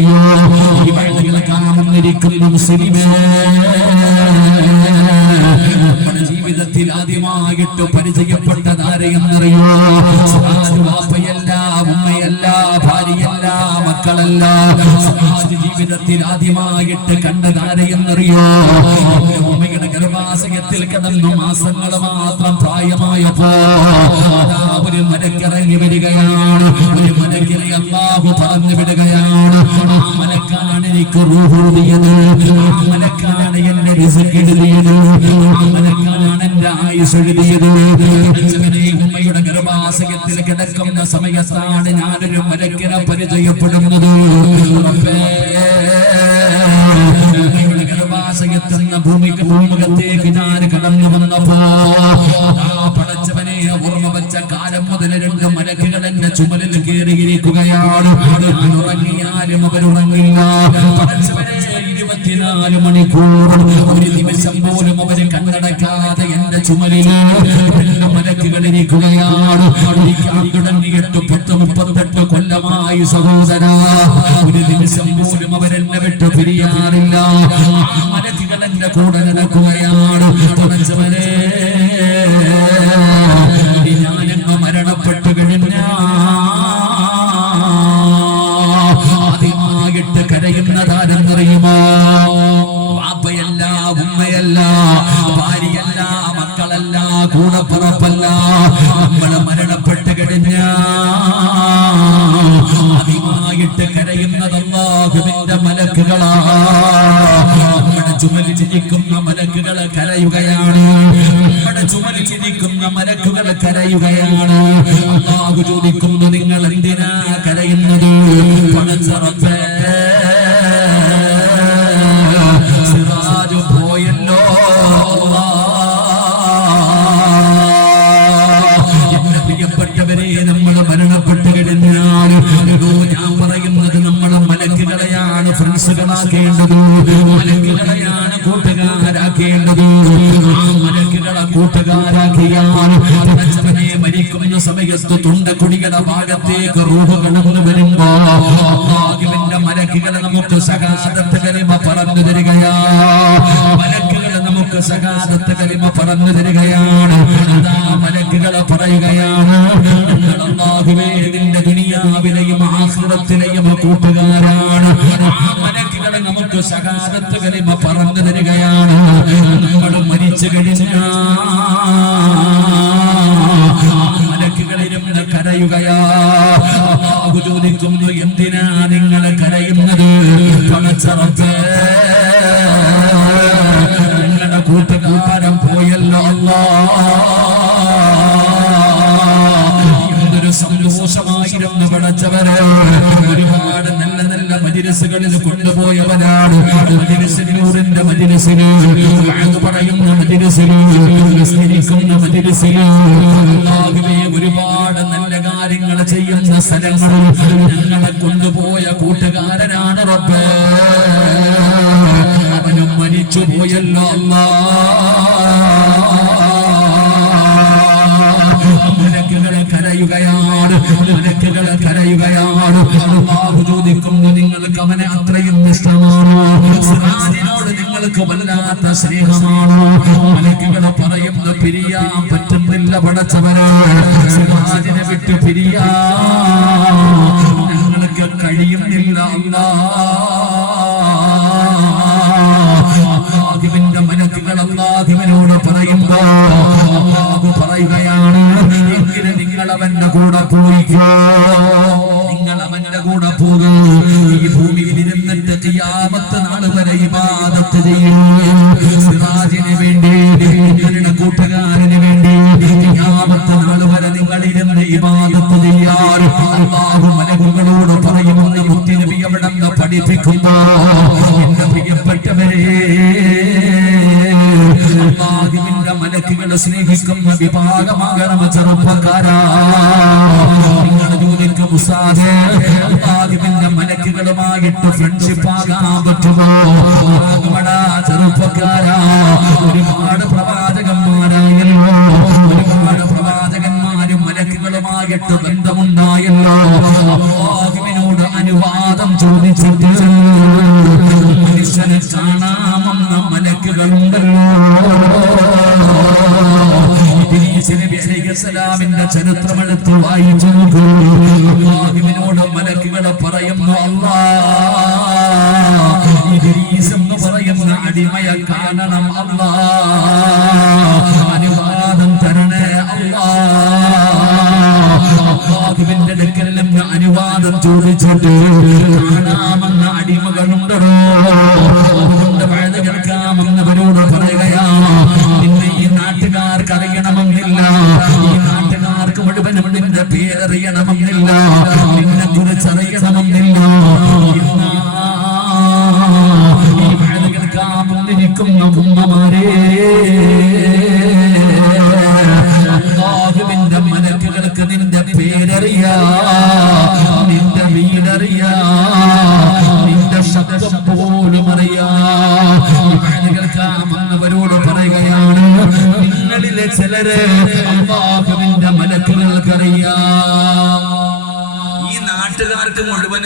ഈ വഴുതുകളെ കാണുന്നിരിക്കുന്ന മുസ്ലിമേ ജീവിതത്തിൽ ആദ്യമായിട്ട് പരിചയപ്പെട്ടത് ആരെയെന്നറിയോ വാപ്പയല്ല ഉമ്മയല്ല ഭാര്യയല്ല മക്കളല്ല. ജീവിതത്തിൽ ആദ്യമായിട്ട് കണ്ടത് ആരെയെന്നറിയോ ഉമ്മയുടെ ഗർഭാശയത്തിൽ കിടന്നു മാസങ്ങൾ മാത്രം പ്രായമായപ്പോ ഒരു മരക്കിറങ്ങി വരികയാണ്. ഒരു മരക്കിറങ്ങി അള്ളാഹു എനിക്ക് റൂഹുദിയത് ആ മലക്കാണ് എന്നെ റിസ്ക് എഴുതിയത്. ആ മലക്കാണ് എന്റെ ആയുസ് എഴുതിയത്. ഉമ്മയുടെ ഗർഭാശയത്തിൽ കിടക്കുന്ന സമയത്താണ് ഞാനൊരു മലക്കിനെ പരിചയപ്പെടുന്നത്. ഉമ്മയുടെ ഗർഭാശയത്തെന്ന ഭൂമിക്ക് ഭൂമുഖത്തേക്ക് ഞാൻ ഉറങ്ങിയാലും അവരുറങ്ങില്ല ഇരുപത്തിനാല് മണിക്കൂർ ഒരു ദിവസം പോലും അവർ കണ്ണടക്കാതെ എന്റെ ചുമലിൽ മലക്കുകളിരിക്കുകയാണ് തുടങ്ങിയിട്ട് പത്ത് മുപ്പത്തെട്ട് കൊല്ലമായി സഹോദര. ഒരു ദിവസം പോലും അവരെന്നെ വിട്ട് പിരിയാറില്ല. മലക്കുകൾ എന്റെ കൂടെ നടക്കുകയാണ്. പടച്ചവനെ വാപ്പയല്ല ഉമ്മയല്ല ഭാര്യയല്ല മക്കളല്ല കൂടപ്പുറപ്പല്ല നമ്മൾ മരണപ്പെട്ട് കഴിഞ്ഞ അധികമായിട്ട് കരയുന്നത് അള്ളാഹുവിന്റെ മലക്കുകളാ. നമ്മുടെ ചുമലിൽ ചിരിക്കുന്ന മലക്കുകൾ കരയുകയാണ്. നമ്മുടെ ചുമലിൽ ചിരിക്കുന്ന മലക്കുകൾ കരയുകയാണ്. അള്ളാഹു ചോദിക്കുന്നു നിങ്ങൾ എന്തിനാ കരയുന്നത്? നമ്മൾ മരണപ്പെട്ട് കഴിഞ്ഞാൽ ഞാൻ പറയുന്നത് നമ്മളെ മലക്കുകളെയാണ് ഫ്രണ്ട്സുകളാക്കേണ്ടത്. മലക്കുകളെയാണ് കൂട്ടുകാരാക്കേണ്ടത്. ആ മലക്കുകളെ കൂട്ടുകാരാക്കിയാൽ മരിക്കുന്ന സമയത്ത് തുണ്ടക്കുടികളുടെ ഭാഗത്തേക്ക് റൂഹ് കടന്നു വരുമ്പോ അള്ളാഹുവിന്റെ മലക്കുകളെ നമുക്ക് സകാദത്ത് കരിമ പറഞ്ഞു തരികയാ. മലക്കുകളെ നമുക്ക് സകാദത്ത് കരിമ പറഞ്ഞു തരികയാണ് ആഹ്റത്തിലെയും കൂട്ടുകാരാണ്. മലക്കുകളെ നമുക്ക് സകാദത്ത് കരിമ പറഞ്ഞു തരികയാണ്. നമ്മൾ മരിച്ചു കഴിഞ്ഞാ. മലക്കുകളിരുന്ന് കരയുകയാ. ചോദിക്കുന്നു എന്തിനാ നിങ്ങൾ കരയുന്നത്? പണച്ചറത്ത് നിങ്ങളുടെ കൂട്ടുകാരൻ പോയല്ലോ അല്ലാ സന്തോഷമായിരുന്നു പടച്ചവര്. ഒരുപാട് നല്ല നല്ല മജിലിസുകളിൽ കൊണ്ടുപോയവനാണ്. മജിലിസിനൂറിന്റെ മജിലിസിന് പറയുന്ന മജിലിസിന് നിസ്കരിക്കുന്ന മജിലിസിന് ഒരുപാട് നല്ല കാര്യങ്ങൾ ചെയ്യുന്ന സ്ഥലങ്ങളിൽ ഞങ്ങളെ കൊണ്ടുപോയ കൂട്ടുകാരനാണ് റബ്ബേ. അവനും മരിച്ചു പോയല്ലോ മലക്കുകളെ കരയുകയാണ് മലക്കുകളെ കരയുകയാണ്? അള്ളാഹു ചോദിക്കുന്നു നിങ്ങൾക്ക് അവനെ അത്രയും ഇഷ്ടമാണോ? നിങ്ങൾക്ക് വല്ലാത്ത സ്നേഹമാണോ? മലക്കുകളെ പറയുന്ന പിരിയാൻ പറ്റുന്നില്ല പടച്ചവനാണ് വിട്ട് പിരിയാ. ഞങ്ങൾക്ക് കഴിയുന്നില്ല അല്ലാ. അള്ളാഹുവിന്റെ മലക്കുകൾ പറയുമ്പോ ഇബാദത്ത് ചെയ്യും സിറാജിന് വേണ്ടി നിങ്ങളുടെ കൂട്ടുകാരന് വേണ്ടി ചെയ്യാമത്ത് നാൾ വരെ നിങ്ങളിരുന്ന് ഇബാദത്ത് ചെയ്യാൻ അള്ളാഹു മലക്കുകളോട് പറയുമെന്ന് മുത്തിനബി അവിടെ പഠിപ്പിക്കുന്നു. എന്റെ പ്രിയപ്പെട്ടവരെ അള്ളാഹുവിന്റെ മലക്കുകളെ സ്നേഹിക്കുന്ന വിഭാഗമാകണം ചെറുപ്പക്കാരാ. നിങ്ങളുടെ ജോലിക്ക് മുസാദ് അള്ളാഹുവിന്റെ മലക്കുകളുമായിട്ട് ഫ്രണ്ട്ഷിപ്പ് ചെറുപ്പക്കാരാ. ഒരുപാട് പ്രവാചകന്മാരായല്ലോ. ഒരുപാട് പ്രവാചകന്മാരും മലക്കുകളുമായിട്ട് ബന്ധമുണ്ടായല്ലോ. അള്ളാഹുവിനോട് അനുവാദം ചോദിച്ചിട്ട് മനുഷ്യനെ കാണാമെന്ന മലക്കുകളുണ്ടല്ലോ. ചരിത്രമെടുത്ത് വായിച്ചു അടിമയെ കാണണം അള്ളാ. അനുവാദം തരണേ അള്ളാ. അള്ളാഹുവിന്റെ അടുക്കൽ നിന്ന് അനുവാദം ചോദിച്ചിട്ട് കാണാമെന്ന അടിമകളുണ്ടോ അതുകൊണ്ട് വഴുത് കേൾക്കാമെന്നവരോട് പറയുകയാ പിന്നെ ഈ നാട്ടുകാർക്ക് അറിയണമെന്നില്ല. ഈ നാട്ടുകാർക്ക് മുഴുവനും നിന്റെ പേരറിയണമെന്നില്ല. മലക്കുകൾക്കറിയാം ഈ നാട്ടുകാർക്ക് മുഴുവൻ